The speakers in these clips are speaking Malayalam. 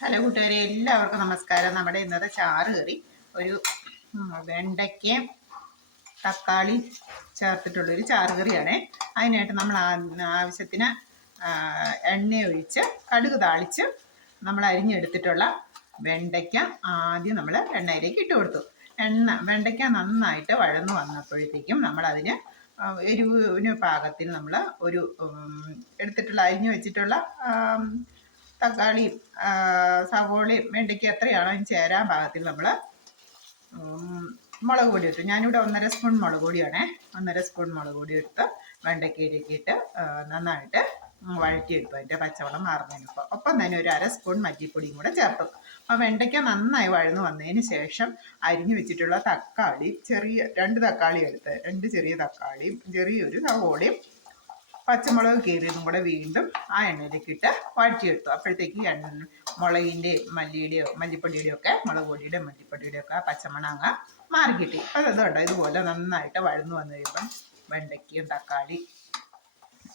ഹലോ കൂട്ടുകാരെ എല്ലാവർക്കും നമസ്കാരം. നമ്മുടെ ഇന്നത്തെ ചാറ് കറി ഒരു വെണ്ടയ്ക്കയും തക്കാളി ചേർത്തിട്ടുള്ളൊരു ചാറ് കറിയാണ്. അതിനായിട്ട് നമ്മൾ ആവശ്യത്തിന് എണ്ണ ഒഴിച്ച് കടുക് താളിച്ച് നമ്മൾ അരിഞ്ഞെടുത്തിട്ടുള്ള വെണ്ടയ്ക്ക ആദ്യം നമ്മൾ എണ്ണയിലേക്ക് ഇട്ട് കൊടുത്തു. എണ്ണ വെണ്ടയ്ക്ക നന്നായിട്ട് വഴന്നു വന്നപ്പോഴത്തേക്കും നമ്മളതിന് എരിവിന് പാകത്തിൽ നമ്മൾ ഒരു എടുത്തിട്ടുള്ള അരിഞ്ഞു വെച്ചിട്ടുള്ള തക്കാളിയും സവോളയും വെണ്ടയ്ക്ക് എത്രയാണോ ചേരാൻ പാകത്തിൽ നമ്മൾ മുളക് പൊടി ഇട്ടു. ഞാനിവിടെ ഒന്നര സ്പൂൺ മുളക് പൊടിയാണേ. ഒന്നര സ്പൂൺ മുളക് പൊടി എടുത്ത് വെണ്ടയ്ക്കയിലേക്കിട്ട് നന്നായിട്ട് വഴറ്റിയെടുക്കും. അതിന്റെ പച്ചവളം മാറുന്നതിനൊപ്പം ഒപ്പം. തന്നെ ഒരു അര സ്പൂൺ മല്ലിപ്പൊടിയും കൂടെ ചേർത്തു. അപ്പോൾ വെണ്ടയ്ക്ക നന്നായി വഴന്നു വന്നതിന് ശേഷം അരിഞ്ഞു വെച്ചിട്ടുള്ള തക്കാളി ചെറിയ രണ്ട് തക്കാളി എടുത്ത് രണ്ട് ചെറിയ തക്കാളിയും ചെറിയൊരു സവോളയും പച്ചമുളക് കീറിയതും കൂടെ വീണ്ടും ആ എണ്ണയിലേക്ക് ഇട്ട് വഴറ്റിയെടുത്തു. അപ്പോഴത്തേക്ക് എണ്ണ മുളകിന്റെയും മല്ലിയുടെയോ മല്ലിപ്പൊടിയുടെയോ ഒക്കെ മുളക് പൊടിയുടെ മല്ലിപ്പൊടിയുടെ ഒക്കെ പച്ചമണങ്ങ അങ്ങ് മാറി കിട്ടി അതുകൊണ്ട് ഇതുപോലെ നന്നായിട്ട് വഴന്നു വന്നു കഴിയുമ്പം വെണ്ടയ്ക്കയും തക്കാളി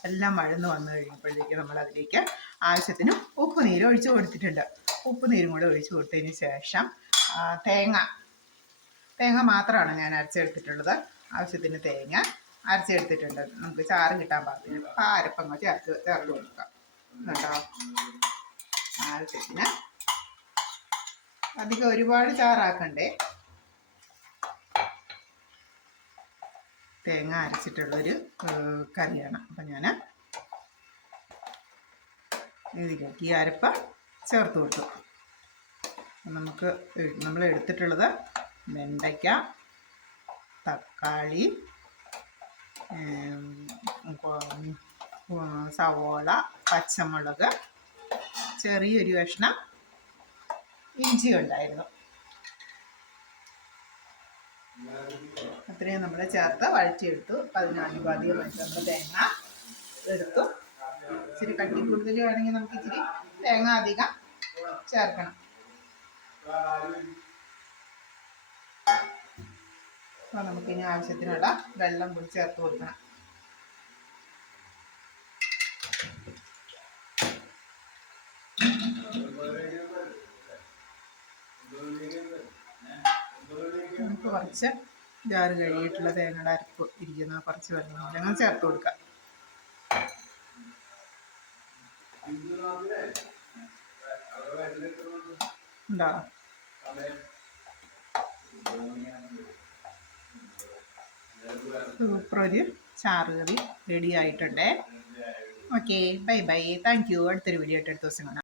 എല്ലാം വഴന്നു വന്നു കഴിയുമ്പോഴത്തേക്ക് നമ്മൾ അതിലേക്ക് ആവശ്യത്തിന് ഉപ്പ് നീര് ഒഴിച്ചു കൊടുത്തിട്ടുണ്ട്. ഉപ്പ് നീരും കൂടെ ഒഴിച്ചു കൊടുത്തതിന് ശേഷം തേങ്ങ. തേങ്ങ മാത്രമാണ് ഞാൻ അരച്ചെടുത്തിട്ടുള്ളത്. ആവശ്യത്തിന് തേങ്ങ അരച്ചെടുത്തിട്ടുണ്ട് നമുക്ക് ചാറ് കിട്ടാൻ പാകത്തിന്. അപ്പം അരപ്പങ്ങ ചേർത്ത് ചേർത്ത് കൊടുക്കാം. കേട്ടോ? ആവശ്യത്തിന് അധികം ഒരുപാട് ചാറാക്കണ്ടേ? തേങ്ങ അരച്ചിട്ടുള്ളൊരു കറിയാണ്. അപ്പം ഞാൻ ഇതിലേക്ക് ഈ അരപ്പ ചേർത്ത് കൊടുത്തു. നമുക്ക് നമ്മൾ എടുത്തിട്ടുള്ളത് വെണ്ടയ്ക്ക തക്കാളി സവോള പച്ചമുളക് ചെറിയൊരു കഷ്ണം ഇഞ്ചി ഉണ്ടായിരുന്നു അത്രയും നമ്മൾ ചേർത്ത് വഴറ്റിയെടുത്തു. അതിനനുപാതികമായിട്ട് നമ്മൾ തേങ്ങ എടുത്തു. ഇച്ചിരി കട്ടി കൂടുതൽ വേണമെങ്കിൽ നമുക്ക് ഇച്ചിരി തേങ്ങ അധികം ചേർക്കണം. അപ്പോൾ നമുക്കിനി ആവശ്യത്തിനുള്ള വെള്ളം കൂടി ചേർത്ത് കൊടുക്കണം. നമുക്ക് കുറച്ച് ജാറ് കഴുകിയിട്ടുള്ള തേങ്ങയുടെ അരപ്പ് ഇരിക്കുന്ന. കുറച്ച് വെള്ളം കൂടി അങ്ങനെ ചേർത്ത് കൊടുക്കാം. ഉണ്ടോ? സൂപ്പറൊരു ചാറ് കറി റെഡി ആയിട്ടുണ്ട്. Okay bye bye thank you അടുത്തൊരു വീഡിയോ ആയിട്ട് അടുത്ത ദിവസം കാണാം.